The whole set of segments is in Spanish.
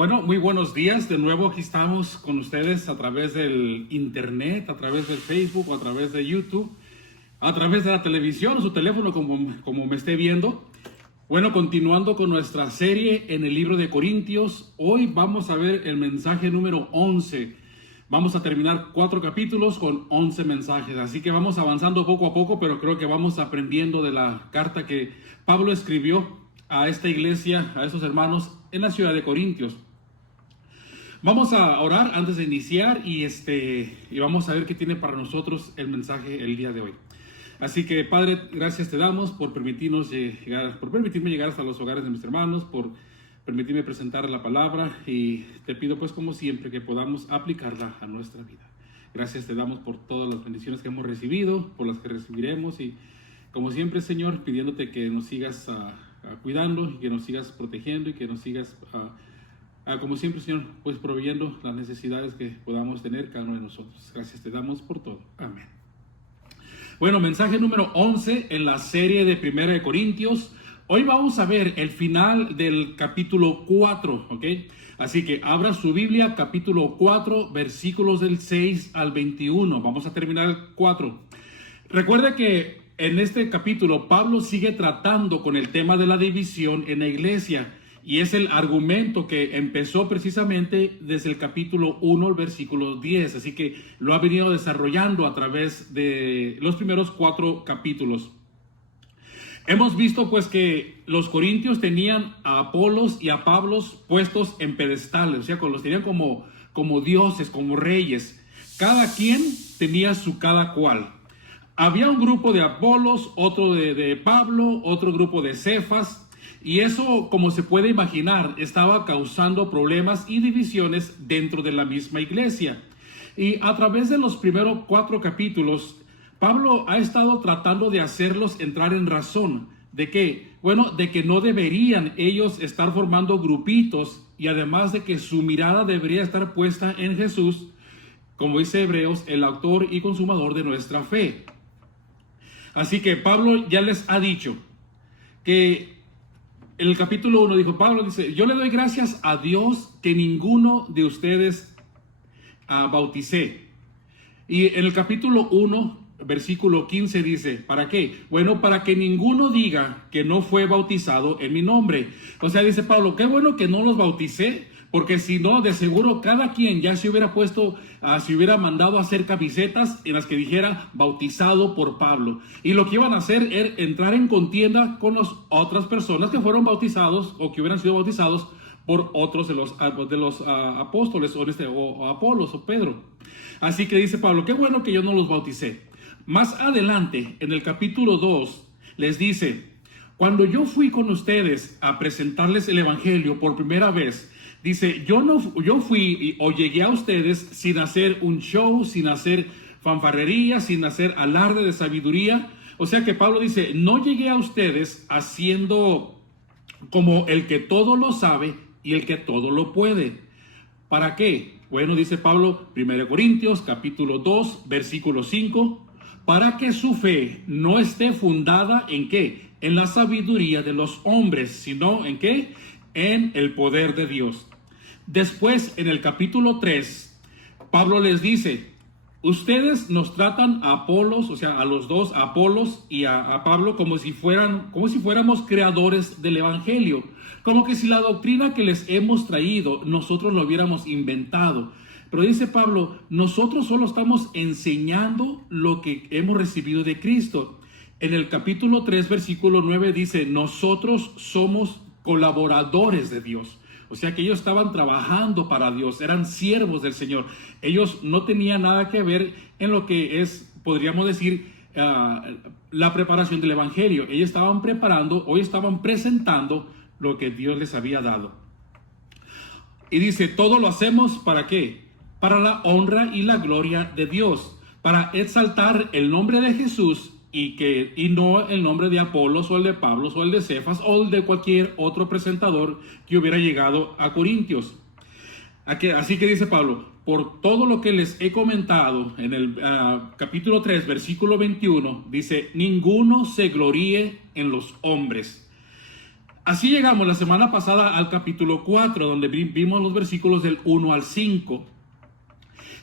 Bueno, muy buenos días. De nuevo aquí estamos con ustedes a través del internet, a través del Facebook, a través de YouTube, a través de la televisión o su teléfono como me esté viendo. Bueno, continuando con nuestra serie en el libro de Corintios, hoy vamos a ver el mensaje número 11. Vamos a terminar 4 capítulos con 11 mensajes, así que vamos avanzando poco a poco, pero creo que vamos aprendiendo de la carta que Pablo escribió a esta iglesia, a estos hermanos en la ciudad de Corintios. Vamos a orar antes de iniciar y vamos a ver qué tiene para nosotros el mensaje el día de hoy. Así que, Padre, gracias te damos por permitirme llegar hasta los hogares de mis hermanos, por permitirme presentar la palabra, y te pido, pues, como siempre, que podamos aplicarla a nuestra vida. Gracias te damos por todas las bendiciones que hemos recibido, por las que recibiremos, y como siempre, Señor, pidiéndote que nos sigas cuidando y que nos sigas protegiendo y que nos sigas como siempre, Señor, pues proveyendo las necesidades que podamos tener cada uno de nosotros. Gracias te damos por todo. Amén. Bueno, mensaje número 11 en la serie de 1 de Corintios. Hoy vamos a ver el final del capítulo 4, ¿ok? Así que abra su Biblia, capítulo 4, versículos del 6 al 21. Vamos a terminar el 4. Recuerda que en este capítulo Pablo sigue tratando con el tema de la división en la iglesia. Y es el argumento que empezó precisamente desde el capítulo 1, el versículo 10. Así que lo ha venido desarrollando a través de los primeros 4 capítulos. Hemos visto pues que los corintios tenían a Apolos y a Pablo puestos en pedestales. O sea, los tenían como dioses, como reyes. Cada quien tenía su cada cual. Había un grupo de Apolos, otro de Pablo, otro grupo de Cefas. Y eso, como se puede imaginar, estaba causando problemas y divisiones dentro de la misma iglesia. Y a través de los primeros 4 capítulos, Pablo ha estado tratando de hacerlos entrar en razón. ¿De qué? Bueno, de que no deberían ellos estar formando grupitos, y además de que su mirada debería estar puesta en Jesús, como dice Hebreos, el autor y consumador de nuestra fe. Así que Pablo ya les ha dicho que en el capítulo 1 Pablo dice: yo le doy gracias a Dios que ninguno de ustedes bauticé. Y en el capítulo 1, versículo 15 dice: ¿para qué? Bueno, para que ninguno diga que no fue bautizado en mi nombre. O sea, dice Pablo, qué bueno que no los bauticé, porque si no, de seguro cada quien ya se hubiera se hubiera mandado a hacer camisetas en las que dijera bautizado por Pablo. Y lo que iban a hacer era entrar en contienda con las otras personas que fueron bautizados o que hubieran sido bautizados por otros de los apóstoles o Apolos o Pedro. Así que dice Pablo, qué bueno que yo no los bauticé. Más adelante, en el capítulo 2, les dice: cuando yo fui con ustedes a presentarles el evangelio por primera vez, dice, yo fui o llegué a ustedes sin hacer un show, sin hacer fanfarrería, sin hacer alarde de sabiduría. O sea que Pablo dice, no llegué a ustedes haciendo como el que todo lo sabe y el que todo lo puede. ¿Para qué? Bueno, dice Pablo, 1 Corintios capítulo 2, versículo 5, para que su fe no esté fundada en ¿qué? En la sabiduría de los hombres, sino en ¿qué? En el poder de Dios. Después, en el capítulo 3, Pablo les dice: ustedes nos tratan a Apolos, o sea, a los dos, a Apolos y a Pablo, como si fuéramos creadores del evangelio, como que si la doctrina que les hemos traído nosotros lo hubiéramos inventado. Pero dice Pablo, nosotros solo estamos enseñando lo que hemos recibido de Cristo. En el capítulo 3, versículo 9 dice: nosotros somos colaboradores de Dios. O sea que ellos estaban trabajando para Dios, eran siervos del Señor. Ellos no tenían nada que ver en lo que es, podríamos decir, la preparación del evangelio. Ellos estaban preparando, hoy estaban presentando lo que Dios les había dado. Y dice, todo lo hacemos ¿para qué? Para la honra y la gloria de Dios, para exaltar el nombre de Jesús y no el nombre de Apolos o el de Pablo o el de Cefas o el de cualquier otro presentador que hubiera llegado a Corintios. Así que dice Pablo, por todo lo que les he comentado en el capítulo 3, versículo 21, dice, ninguno se gloríe en los hombres. Así llegamos la semana pasada al capítulo 4, donde vimos los versículos del 1 al 5.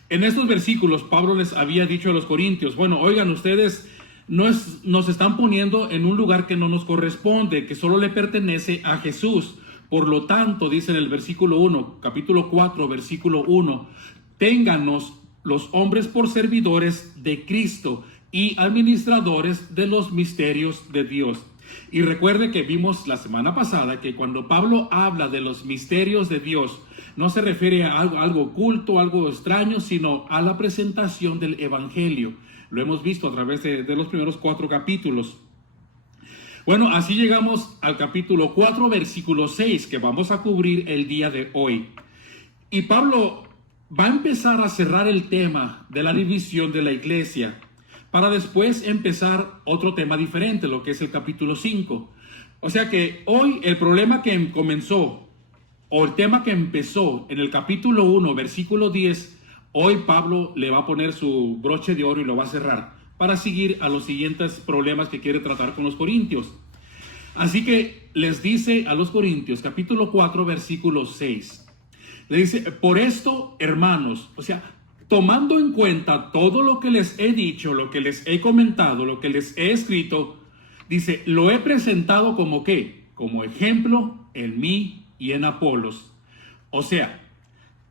En estos versículos Pablo les había dicho a los corintios: bueno, oigan, ustedes nos están poniendo en un lugar que no nos corresponde, que solo le pertenece a Jesús. Por lo tanto, dice en el versículo 1, capítulo 4, versículo 1, téngannos los hombres por servidores de Cristo y administradores de los misterios de Dios. Y recuerde que vimos la semana pasada que cuando Pablo habla de los misterios de Dios, no se refiere a algo oculto, algo extraño, sino a la presentación del Evangelio. Lo hemos visto a través de los primeros 4 capítulos. Bueno, así llegamos al capítulo 4, versículo 6, que vamos a cubrir el día de hoy. Y Pablo va a empezar a cerrar el tema de la división de la iglesia, para después empezar otro tema diferente, lo que es el capítulo 5. O sea que hoy el problema que comenzó, o el tema que empezó en el capítulo 1, versículo 10, hoy Pablo le va a poner su broche de oro y lo va a cerrar, para seguir a los siguientes problemas que quiere tratar con los corintios. Así que les dice a los corintios, capítulo 4, versículo 6. Le dice: por esto, hermanos, o sea, tomando en cuenta todo lo que les he dicho, lo que les he comentado, lo que les he escrito, dice, lo he presentado como ¿qué? Como ejemplo en mí y en Apolos. O sea,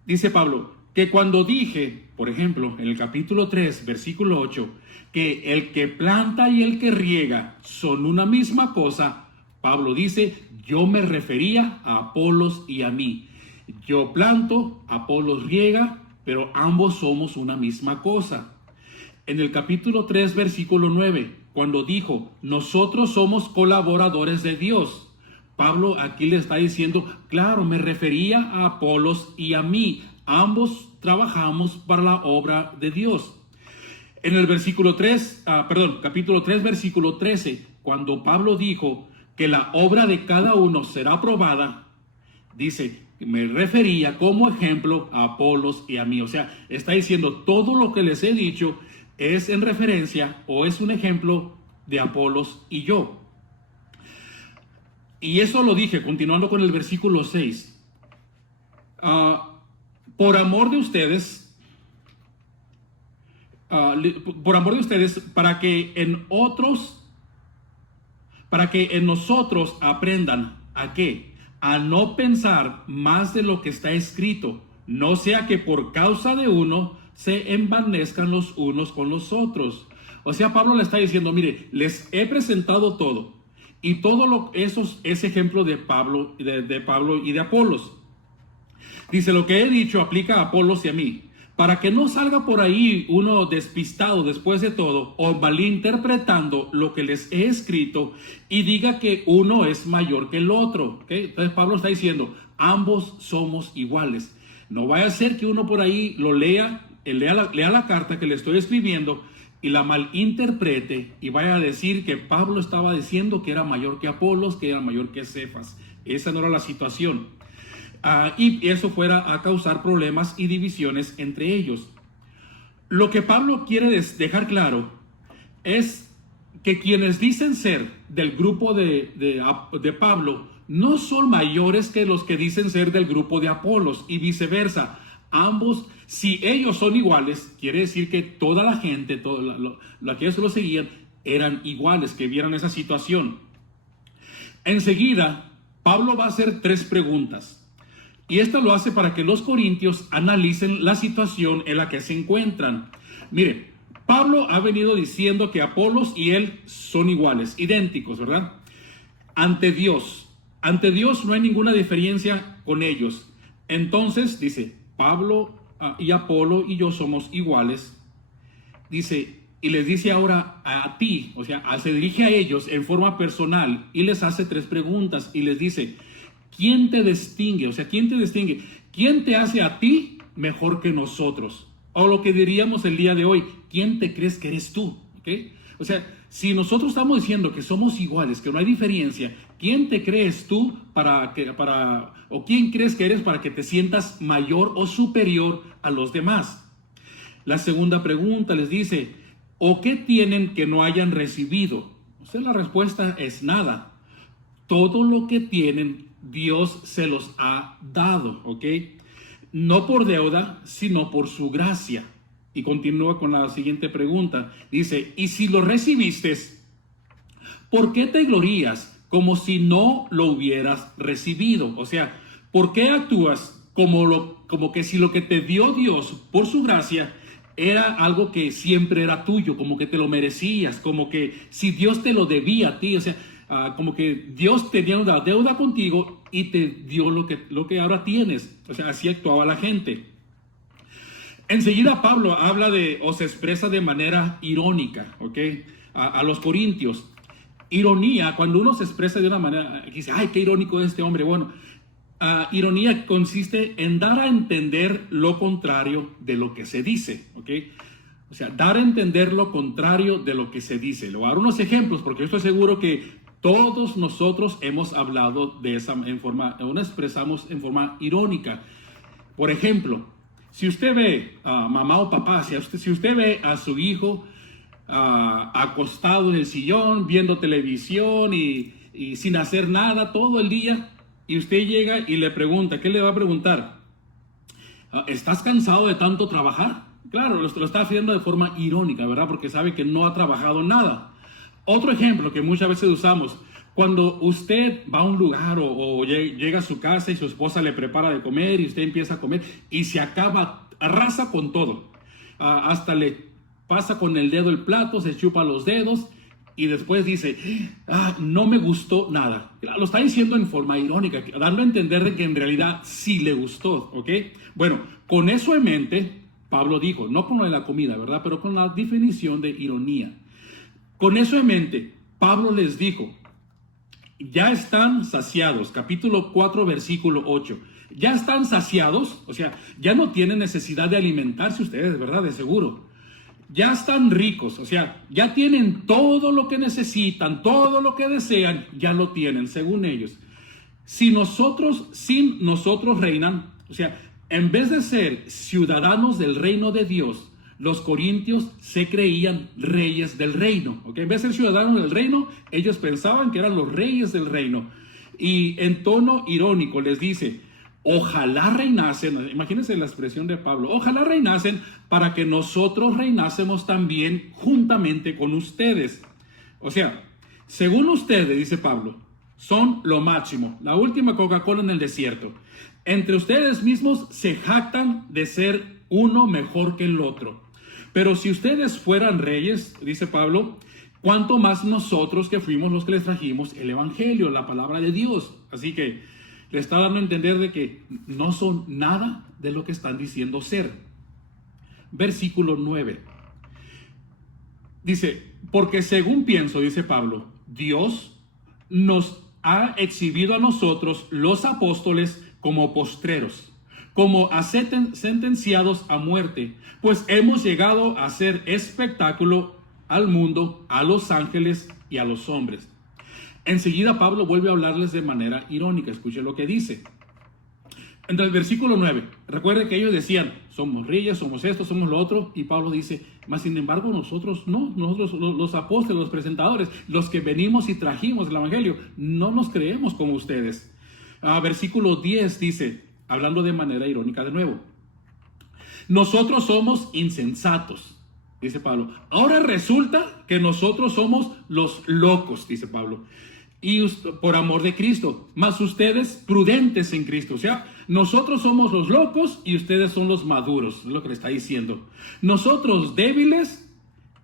dice Pablo, que cuando dije, por ejemplo, en el capítulo 3, versículo 8, que el que planta y el que riega son una misma cosa, Pablo dice, yo me refería a Apolos y a mí. Yo planto, Apolos riega, pero ambos somos una misma cosa. En el capítulo 3, versículo 9, cuando dijo, nosotros somos colaboradores de Dios, Pablo aquí le está diciendo, claro, me refería a Apolos y a mí. Ambos trabajamos para la obra de Dios. En el capítulo 3, versículo 13, cuando Pablo dijo que la obra de cada uno será aprobada, dice, me refería como ejemplo a Apolos y a mí. O sea, está diciendo todo lo que les he dicho es en referencia o es un ejemplo de Apolos y yo. Y eso lo dije continuando con el versículo 6. Por amor de ustedes, para que en nosotros aprendan a qué, a no pensar más de lo que está escrito, no sea que por causa de uno se envanezcan los unos con los otros. O sea, Pablo le está diciendo, mire, les he presentado todo, y todo eso es ejemplo de Pablo y de Apolos. Dice, lo que he dicho aplica a Apolos y a mí, para que no salga por ahí uno despistado después de todo o malinterpretando lo que les he escrito y diga que uno es mayor que el otro. ¿Okay? Entonces Pablo está diciendo, ambos somos iguales. No vaya a ser que uno por ahí lo lea la carta que le estoy escribiendo y la malinterprete y vaya a decir que Pablo estaba diciendo que era mayor que Apolos, que era mayor que Cefas. Esa no era la situación. Y eso fuera a causar problemas y divisiones entre ellos. Lo que Pablo quiere dejar claro es que quienes dicen ser del grupo de Pablo no son mayores que los que dicen ser del grupo de Apolos y viceversa. Ambos, si ellos son iguales, quiere decir que toda la gente, la que ellos lo seguían, eran iguales, que vieran esa situación. Enseguida, Pablo va a hacer 3 preguntas. Y esto lo hace para que los corintios analicen la situación en la que se encuentran. Mire, Pablo ha venido diciendo que Apolos y él son iguales, idénticos, ¿verdad? Ante Dios no hay ninguna diferencia con ellos. Entonces, dice, Pablo y Apolo y yo somos iguales. Dice, y les dice ahora a ti, o sea, se dirige a ellos en forma personal y les hace 3 preguntas y les dice, ¿quién te distingue? O sea, ¿quién te distingue? ¿Quién te hace a ti mejor que nosotros? O lo que diríamos el día de hoy, ¿quién te crees que eres tú? ¿Okay? O sea, si nosotros estamos diciendo que somos iguales, que no hay diferencia, ¿quién te crees tú o quién crees que eres para que te sientas mayor o superior a los demás? La segunda pregunta les dice, ¿o qué tienen que no hayan recibido? O sea, la respuesta es nada. todo lo que tienen, Dios se los ha dado, ¿ok? No por deuda, sino por su gracia. Y continúa con la siguiente pregunta. Dice, y si lo recibiste, ¿por qué te glorías como si no lo hubieras recibido? O sea, ¿por qué actúas como que si lo que te dio Dios por su gracia era algo que siempre era tuyo, como que te lo merecías, como que si Dios te lo debía a ti? O sea, como que Dios tenía una deuda contigo y te dio lo que ahora tienes. O sea, así actuaba la gente. Enseguida Pablo habla o se expresa de manera irónica, ¿ok? A los corintios. Ironía, cuando uno se expresa de una manera, dice, ay, qué irónico es este hombre. Bueno, ironía consiste en dar a entender lo contrario de lo que se dice, ¿ok? O sea, dar a entender lo contrario de lo que se dice. Le voy a dar unos ejemplos porque yo estoy seguro que todos nosotros hemos hablado de expresamos en forma irónica. Por ejemplo, si usted ve a mamá o papá, si usted ve a su hijo acostado en el sillón, viendo televisión y sin hacer nada todo el día, y usted llega y le pregunta, ¿qué le va a preguntar? ¿Estás cansado de tanto trabajar? Claro, lo está haciendo de forma irónica, ¿verdad? Porque sabe que no ha trabajado nada. Otro ejemplo que muchas veces usamos, cuando usted va a un lugar o llega a su casa y su esposa le prepara de comer y usted empieza a comer y se arrasa con todo. Hasta le pasa con el dedo el plato, se chupa los dedos y después dice, no me gustó nada. Lo está diciendo en forma irónica, dando a entender de que en realidad sí le gustó, ¿ok? Bueno, con eso en mente, Pablo dijo, no con lo de la comida, ¿verdad? Pero con la definición de ironía. Con eso en mente, Pablo les dijo, ya están saciados, capítulo 4, versículo 8. Ya están saciados, o sea, ya no tienen necesidad de alimentarse ustedes, ¿verdad? De seguro. Ya están ricos, o sea, ya tienen todo lo que necesitan, todo lo que desean, ya lo tienen, según ellos. Sin nosotros reinan, o sea, en vez de ser ciudadanos del reino de Dios, los corintios se creían reyes del reino, ¿ok? En vez de ser ciudadanos del reino, ellos pensaban que eran los reyes del reino. Y en tono irónico les dice, ojalá reinasen, imagínense la expresión de Pablo, ojalá reinasen para que nosotros reinásemos también juntamente con ustedes. O sea, según ustedes, dice Pablo, son lo máximo, la última Coca-Cola en el desierto. Entre ustedes mismos se jactan de ser uno mejor que el otro. Pero si ustedes fueran reyes, dice Pablo, ¿cuánto más nosotros que fuimos los que les trajimos el evangelio, la palabra de Dios? Así que le está dando a entender de que no son nada de lo que están diciendo ser. Versículo 9. Dice, porque según pienso, dice Pablo, Dios nos ha exhibido a nosotros, los apóstoles, como postreros, como a sentenciados a muerte, pues hemos llegado a hacer espectáculo al mundo, a los ángeles y a los hombres. Enseguida Pablo vuelve a hablarles de manera irónica. Escuche lo que dice. En el versículo 9, recuerde que ellos decían, somos reyes, somos esto, somos lo otro, y Pablo dice, mas sin embargo nosotros no, nosotros los apóstoles, los presentadores, los que venimos y trajimos el evangelio, no nos creemos como ustedes. Versículo 10 dice, hablando de manera irónica de nuevo, nosotros somos insensatos, dice Pablo. Ahora resulta que nosotros somos los locos, dice Pablo, y por amor de Cristo, mas ustedes prudentes en Cristo. O sea, nosotros somos los locos y ustedes son los maduros, es lo que le está diciendo. Nosotros débiles,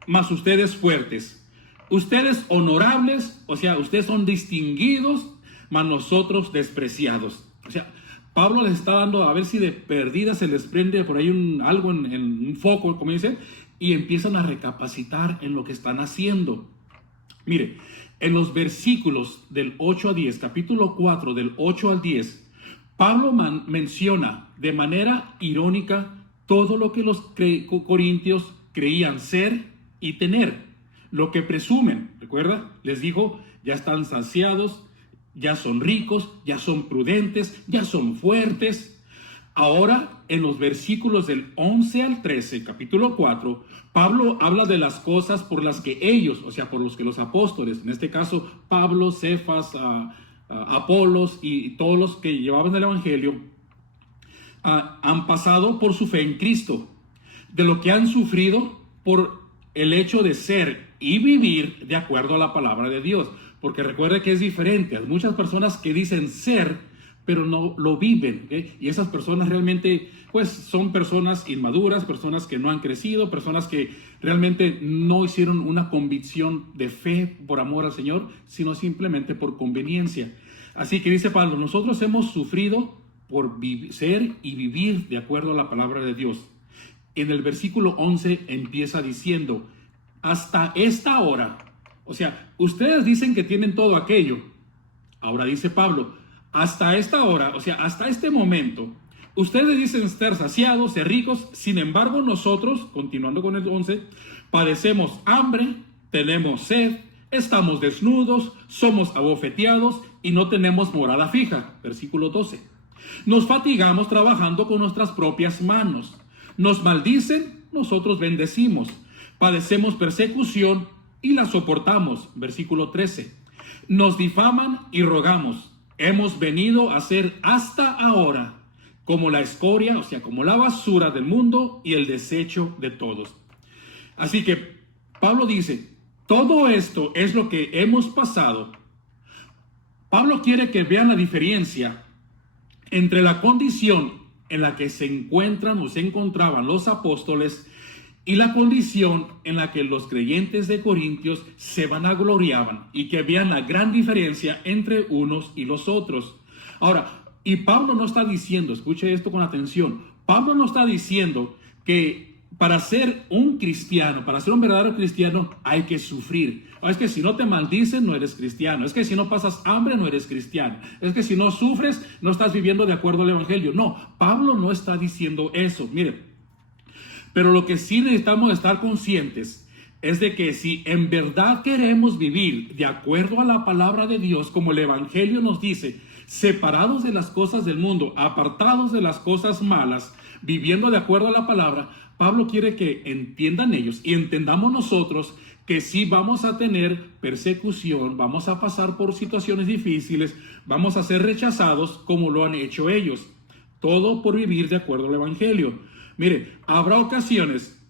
mas ustedes fuertes. Ustedes honorables, o sea, ustedes son distinguidos, mas nosotros despreciados. O sea, Pablo les está dando, a ver si de perdida se les prende por ahí algo en un foco, como dice, y empiezan a recapacitar en lo que están haciendo. Mire, en los versículos del 8 a 10, capítulo 4, del 8 al 10, Pablo menciona de manera irónica todo lo que los corintios creían ser y tener, lo que presumen. ¿Recuerda? Les dijo, ya están saciados, ya son ricos, ya son prudentes, ya son fuertes. Ahora, en los versículos del 11 al 13, capítulo 4, Pablo habla de las cosas por las que ellos, o sea, por los que los apóstoles, en este caso Pablo, Cefas, Apolos y todos los que llevaban el evangelio, han pasado por su fe en Cristo, de lo que han sufrido por el hecho de ser y vivir de acuerdo a la palabra de Dios. Porque recuerde que es diferente. Hay muchas personas que dicen ser, pero no lo viven, ¿okay? Y esas personas realmente, pues, son personas inmaduras, personas que no han crecido, personas que realmente no hicieron una convicción de fe por amor al Señor, sino simplemente por conveniencia. Así que dice Pablo, nosotros hemos sufrido por ser y vivir de acuerdo a la palabra de Dios. En el versículo 11 empieza diciendo, hasta esta hora, o sea, ustedes dicen que tienen todo aquello. Ahora dice Pablo, hasta esta hora, o sea, hasta este momento, ustedes dicen estar saciados, ser ricos, sin embargo nosotros, continuando con el 11, padecemos hambre, tenemos sed, estamos desnudos, somos abofeteados y no tenemos morada fija. Versículo 12. Nos fatigamos trabajando con nuestras propias manos. Nos maldicen, nosotros bendecimos. Padecemos persecución y la soportamos. Versículo 13. Nos difaman y rogamos. Hemos venido a ser hasta ahora como la escoria, o sea, como la basura del mundo y el desecho de todos. Así que Pablo dice, todo esto es lo que hemos pasado. Pablo quiere que vean la diferencia entre la condición en la que se encuentran o se encontraban los apóstoles y la condición en la que los creyentes de Corintios se vanagloriaban, y que vean la gran diferencia entre unos y los otros. Ahora, y Pablo no está diciendo, escuche esto con atención, Pablo no está diciendo que para ser un cristiano, para ser un verdadero cristiano, hay que sufrir. Es que si no te maldicen, no eres cristiano. Es que si no pasas hambre, no eres cristiano. Es que si no sufres, no estás viviendo de acuerdo al evangelio. No, Pablo no está diciendo eso. Mire, pero lo que sí necesitamos estar conscientes es de que si en verdad queremos vivir de acuerdo a la palabra de Dios, como el evangelio nos dice, separados de las cosas del mundo, apartados de las cosas malas, viviendo de acuerdo a la palabra, Pablo quiere que entiendan ellos y entendamos nosotros que sí vamos a tener persecución, vamos a pasar por situaciones difíciles, vamos a ser rechazados como lo han hecho ellos. Todo por vivir de acuerdo al evangelio. Mire, habrá ocasiones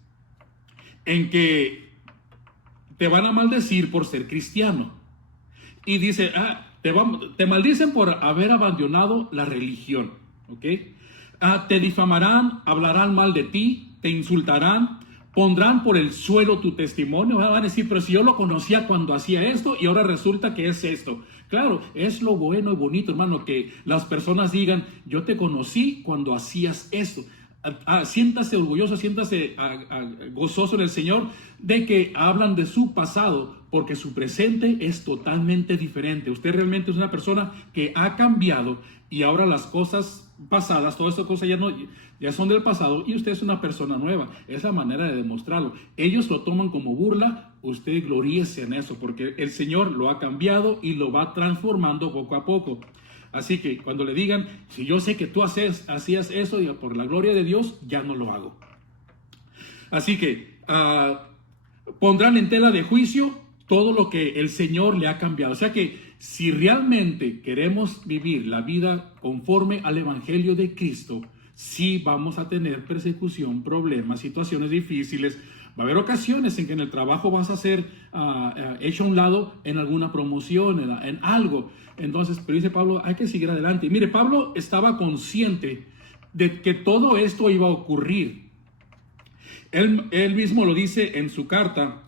en que te van a maldecir por ser cristiano. Y dice, te maldicen por haber abandonado la religión. ¿Ok? Te difamarán, hablarán mal de ti, te insultarán, pondrán por el suelo tu testimonio. Van a decir, pero si yo lo conocía cuando hacía esto y ahora resulta que es esto. Claro, es lo bueno y bonito, hermano, que las personas digan, yo te conocí cuando hacías esto. Siéntase orgulloso, siéntase gozoso en el Señor de que hablan de su pasado, porque su presente es totalmente diferente. Usted realmente es una persona que ha cambiado y ahora las cosas pasadas, todas estas cosas ya son del pasado y usted es una persona nueva. Es la manera de demostrarlo. Ellos lo toman como burla, usted gloríese en eso, porque el Señor lo ha cambiado y lo va transformando poco a poco. Así que cuando le digan, si yo sé que tú hacías eso y por la gloria de Dios, ya no lo hago. Así que pondrán en tela de juicio todo lo que el Señor le ha cambiado. O sea que si realmente queremos vivir la vida conforme al Evangelio de Cristo, sí vamos a tener persecución, problemas, situaciones difíciles. Va a haber ocasiones en que en el trabajo vas a ser hecho a un lado en alguna promoción, en algo. Entonces, pero dice Pablo, hay que seguir adelante. Y mire, Pablo estaba consciente de que todo esto iba a ocurrir. Él mismo lo dice en su carta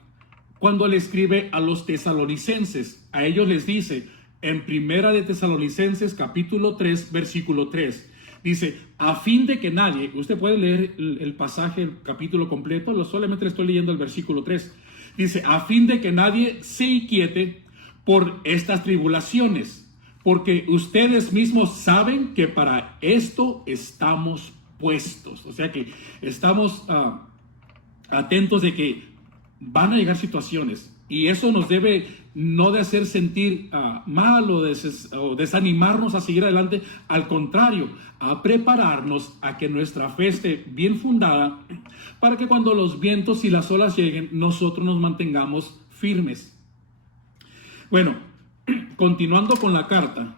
cuando le escribe a los tesalonicenses. A ellos les dice en Primera de Tesalonicenses capítulo 3, versículo 3. Dice, a fin de que nadie, usted puede leer el pasaje, el capítulo completo, solamente le estoy leyendo el versículo 3. Dice, a fin de que nadie se inquiete por estas tribulaciones, porque ustedes mismos saben que para esto estamos puestos. O sea que estamos atentos de que van a llegar situaciones y eso nos debe no de hacer sentir mal o desanimarnos a seguir adelante. Al contrario, a prepararnos a que nuestra fe esté bien fundada para que cuando los vientos y las olas lleguen, nosotros nos mantengamos firmes. Bueno, continuando con la carta,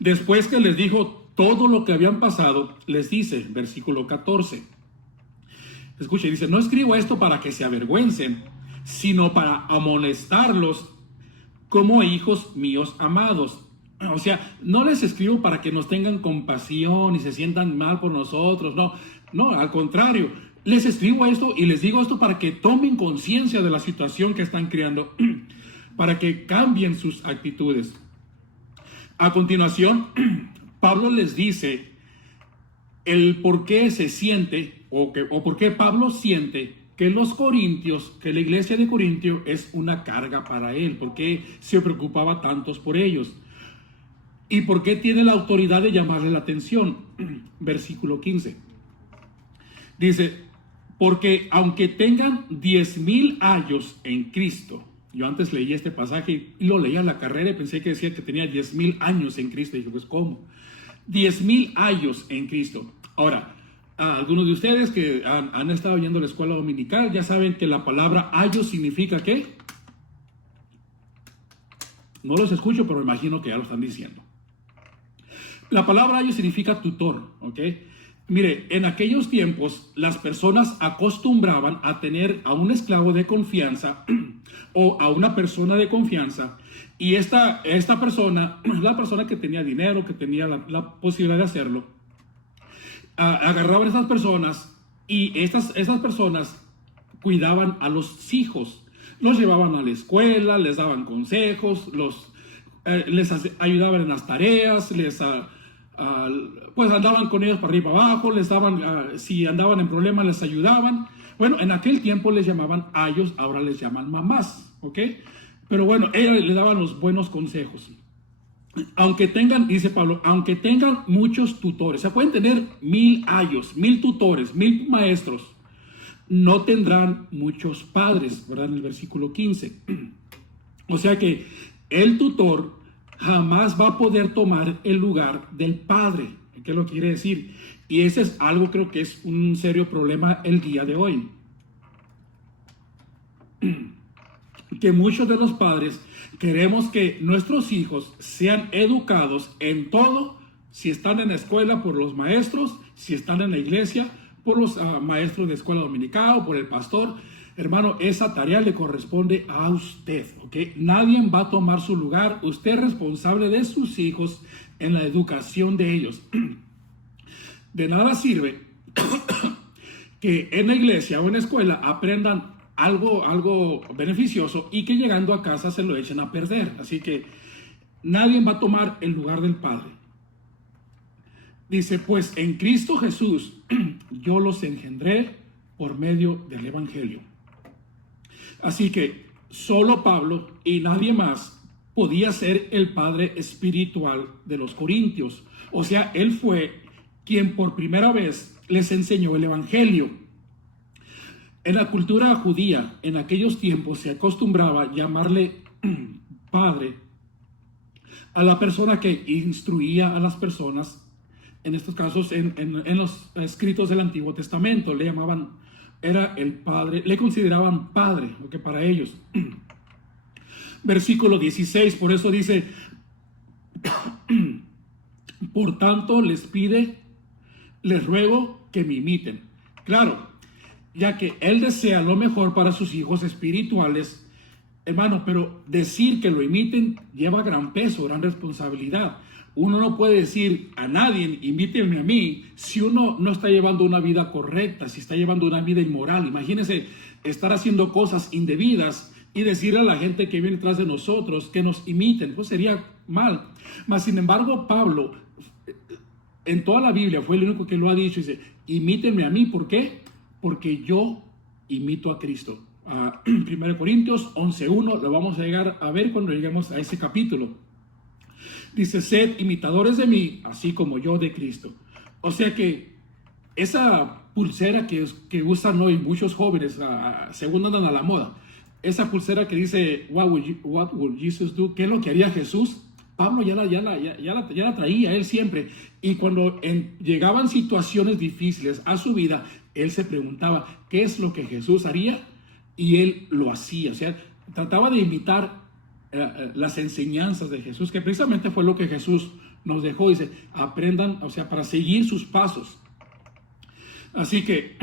Después que les dijo todo lo que habían pasado, les dice, versículo 14. Escuche, dice, no escribo esto para que se avergüencen, sino para amonestarlos como hijos míos amados. O sea, no les escribo para que nos tengan compasión y se sientan mal por nosotros. No, no, al contrario. Les escribo esto y les digo esto para que tomen conciencia de la situación que están creando, para que cambien sus actitudes. A continuación, Pablo les dice el por qué se siente o por qué Pablo siente que los corintios, que la iglesia de Corintio es una carga para él, por qué se preocupaba tantos por ellos y por qué tiene la autoridad de llamarle la atención. Versículo 15. Dice, porque aunque tengan 10,000 años en Cristo, yo antes leí este pasaje y lo leía en la carrera y pensé que decía que tenía 10,000 años en Cristo. Y dije, pues ¿cómo? 10,000 años en Cristo. Ahora, algunos de ustedes que han estado yendo a la escuela dominical ya saben que la palabra años significa ¿qué? No los escucho, pero me imagino que ya lo están diciendo. La palabra años significa tutor, ¿ok? Mire, en aquellos tiempos las personas acostumbraban a tener a un esclavo de confianza o a una persona de confianza, y esta persona, la persona que tenía dinero, que tenía la posibilidad de hacerlo, agarraban a esas personas y estas personas cuidaban a los hijos, los llevaban a la escuela, les daban consejos, les ayudaban en las tareas, pues andaban con ellos para arriba y para abajo, les daban, si andaban en problemas les ayudaban. Bueno, en aquel tiempo les llamaban ayos, ahora les llaman mamás, ¿ok? Pero bueno, ellos les daban los buenos consejos. Aunque tengan, dice Pablo, aunque tengan muchos tutores, o sea, pueden tener 1,000 ayos, 1,000 tutores, 1,000 maestros, no tendrán muchos padres, ¿verdad? En el versículo 15. O sea que el tutor jamás va a poder tomar el lugar del padre. ¿Qué lo quiere decir? Y ese es algo, creo que es un serio problema el día de hoy. Que muchos de los padres queremos que nuestros hijos sean educados en todo, si están en la escuela por los maestros, si están en la iglesia por los maestros de escuela dominical o por el pastor. Hermano, esa tarea le corresponde a usted, ¿ok? Nadie va a tomar su lugar. Usted es responsable de sus hijos en la educación de ellos. De nada sirve que en la iglesia o en la escuela aprendan algo beneficioso y que llegando a casa se lo echen a perder. Así que nadie va a tomar el lugar del Padre. Dice, pues en Cristo Jesús yo los engendré por medio del Evangelio. Así que solo Pablo y nadie más podía ser el padre espiritual de los corintios. O sea, él fue quien por primera vez les enseñó el Evangelio. En la cultura judía, en aquellos tiempos, se acostumbraba llamarle padre a la persona que instruía a las personas. En estos casos, en los escritos del Antiguo Testamento, le llamaban, era el padre, le consideraban padre, lo que para ellos. Versículo 16, por eso dice, por tanto les ruego que me imiten. Claro, ya que él desea lo mejor para sus hijos espirituales, hermano, pero decir que lo imiten lleva gran peso, gran responsabilidad. Uno no puede decir a nadie, invítenme a mí, si uno no está llevando una vida correcta, si está llevando una vida inmoral. Imagínense estar haciendo cosas indebidas y decirle a la gente que viene detrás de nosotros que nos imiten, pues sería mal. Mas, sin embargo, Pablo, en toda la Biblia, fue el único que lo ha dicho, dice, imítenme a mí, ¿por qué? Porque yo imito a Cristo. 1 Corintios 11:1, lo vamos a llegar a ver cuando lleguemos a ese capítulo. Dice, sed imitadores de mí, así como yo de Cristo. O sea que esa pulsera que usan hoy muchos jóvenes, según andan a la moda, esa pulsera que dice, what would Jesus do? ¿Qué es lo que haría Jesús? Pablo ya la traía él siempre. Y cuando llegaban situaciones difíciles a su vida, él se preguntaba, ¿qué es lo que Jesús haría? Y él lo hacía. O sea, trataba de imitar las enseñanzas de Jesús, que precisamente fue lo que Jesús nos dejó. Dice, aprendan, o sea, para seguir sus pasos. Así que,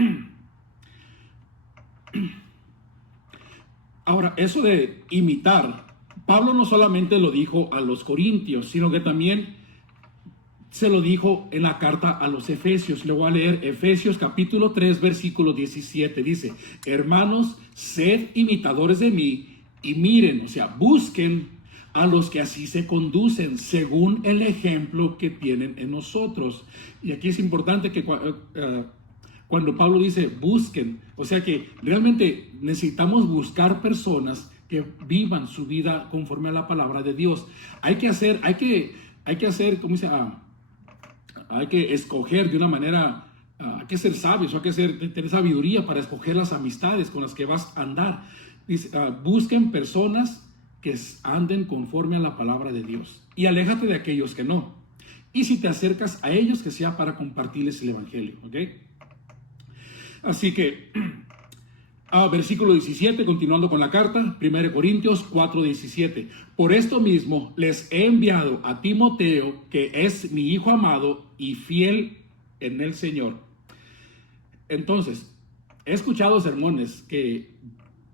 ahora, eso de imitar, Pablo no solamente lo dijo a los corintios, sino que también se lo dijo en la carta a los Efesios. Le voy a leer Efesios capítulo 3, versículo 17. Dice, hermanos, sed imitadores de mí y miren, o sea, busquen a los que así se conducen, según el ejemplo que tienen en nosotros. Y aquí es importante que cuando Pablo dice busquen, o sea que realmente necesitamos buscar personas que vivan su vida conforme a la palabra de Dios. Hay que hacer, ¿cómo dice? Hay que escoger de una manera, hay que ser sabios, hay que tener sabiduría para escoger las amistades con las que vas a andar. Dice, busquen personas que anden conforme a la palabra de Dios y aléjate de aquellos que no. Y si te acercas a ellos, que sea para compartirles el evangelio, ¿ok? Así que, versículo 17, continuando con la carta, 1 Corintios 4, 17. Por esto mismo les he enviado a Timoteo, que es mi hijo amado y fiel en el Señor. Entonces, he escuchado sermones que,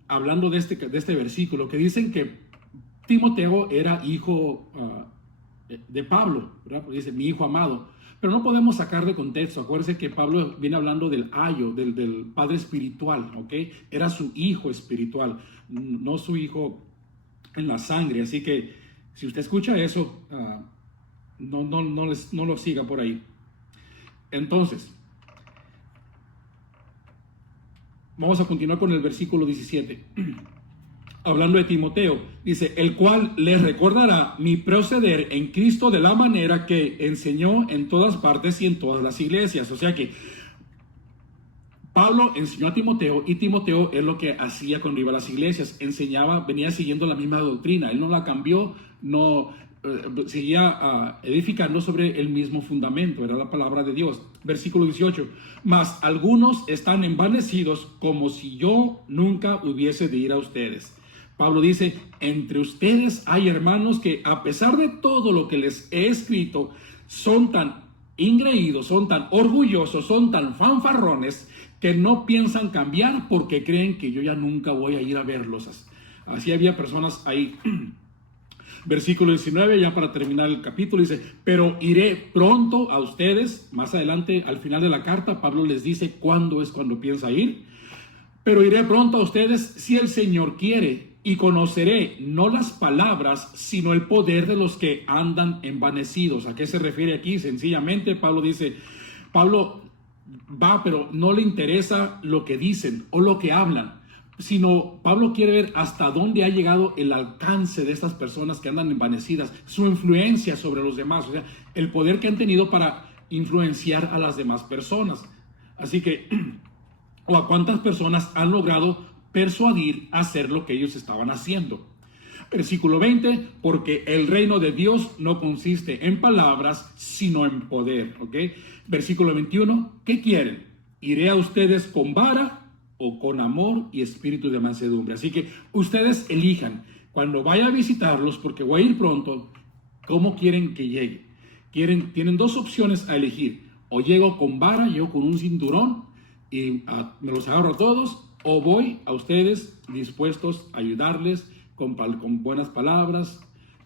hablando de este versículo, que dicen que Timoteo era hijo de Pablo, ¿verdad? Porque dice, mi hijo amado. Pero no podemos sacar de contexto. Acuérdense que Pablo viene hablando del ayo, del padre espiritual, ¿ok? Era su hijo espiritual, no su hijo en la sangre. Así que si usted escucha eso, no lo siga por ahí. Entonces, vamos a continuar con el versículo 17. Hablando de Timoteo, dice, el cual les recordará mi proceder en Cristo de la manera que enseñó en todas partes y en todas las iglesias. O sea que Pablo enseñó a Timoteo y Timoteo es lo que hacía cuando iba a las iglesias. Enseñaba, venía siguiendo la misma doctrina. Él no la cambió, seguía edificando sobre el mismo fundamento. Era la palabra de Dios. Versículo 18. Mas algunos están envanecidos como si yo nunca hubiese de ir a ustedes. Pablo dice, entre ustedes hay hermanos que a pesar de todo lo que les he escrito, son tan ingreídos, son tan orgullosos, son tan fanfarrones, que no piensan cambiar porque creen que yo ya nunca voy a ir a verlos. Así había personas ahí. Versículo 19, ya para terminar el capítulo, dice, pero iré pronto a ustedes. Más adelante, al final de la carta, Pablo les dice cuándo piensa ir. Pero iré pronto a ustedes si el Señor quiere, y conoceré no las palabras, sino el poder de los que andan envanecidos. ¿A qué se refiere aquí? Sencillamente, Pablo dice, Pablo va, pero no le interesa lo que dicen o lo que hablan, sino Pablo quiere ver hasta dónde ha llegado el alcance de estas personas que andan envanecidas, su influencia sobre los demás, o sea, el poder que han tenido para influenciar a las demás personas. Así que, o a cuántas personas han logrado persuadir a hacer lo que ellos estaban haciendo. Versículo 20, porque el reino de Dios no consiste en palabras, sino en poder, ¿ok? Versículo 21, ¿qué quieren? ¿Iré a ustedes con vara o con amor y espíritu de mansedumbre? Así que ustedes elijan, cuando vaya a visitarlos, porque voy a ir pronto, ¿cómo quieren que llegue? Tienen dos opciones a elegir, o llego con vara, yo con un cinturón, y me los agarro a todos, o voy a ustedes dispuestos a ayudarles con buenas palabras,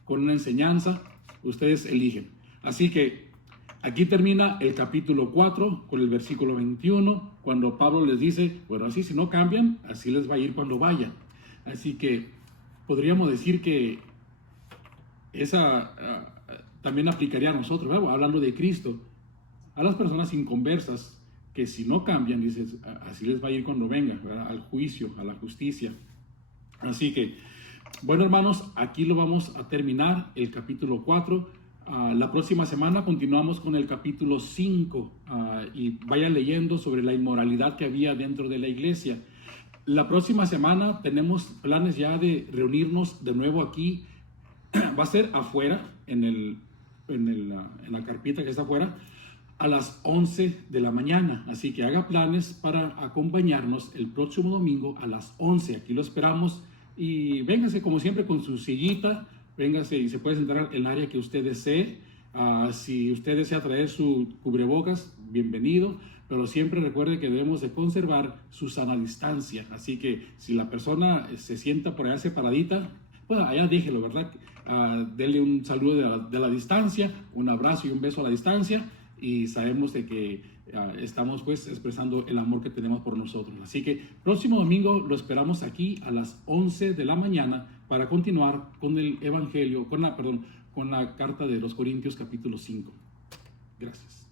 con una enseñanza. Ustedes eligen. Así que aquí termina el capítulo 4 con el versículo 21, cuando Pablo les dice, bueno, así si no cambian, así les va a ir cuando vayan. Así que podríamos decir que esa también aplicaría a nosotros, ¿verdad? Hablando de Cristo, a las personas inconversas, que si no cambian, dices, así les va a ir cuando venga, ¿verdad? Al juicio, a la justicia. Así que, bueno, hermanos, aquí lo vamos a terminar, el capítulo 4. La próxima semana continuamos con el capítulo 5 y vayan leyendo sobre la inmoralidad que había dentro de la iglesia. La próxima semana tenemos planes ya de reunirnos de nuevo aquí. Va a ser afuera, en la carpita que está afuera, a las 11 de la mañana. Así que haga planes para acompañarnos el próximo domingo a las 11. Aquí lo esperamos y véngase como siempre con su sillita, véngase y se puede sentar en el área que usted desee. Si usted desea traer su cubrebocas, bienvenido, pero siempre recuerde que debemos de conservar su sana distancia. Así que si la persona se sienta por allá separadita, bueno, allá déjelo, ¿verdad? Denle un saludo de la distancia, un abrazo y un beso a la distancia, y sabemos de que estamos pues expresando el amor que tenemos por nosotros. Así que próximo domingo lo esperamos aquí a las 11 de la mañana para continuar con el Evangelio, con la carta de los Corintios capítulo 5. Gracias.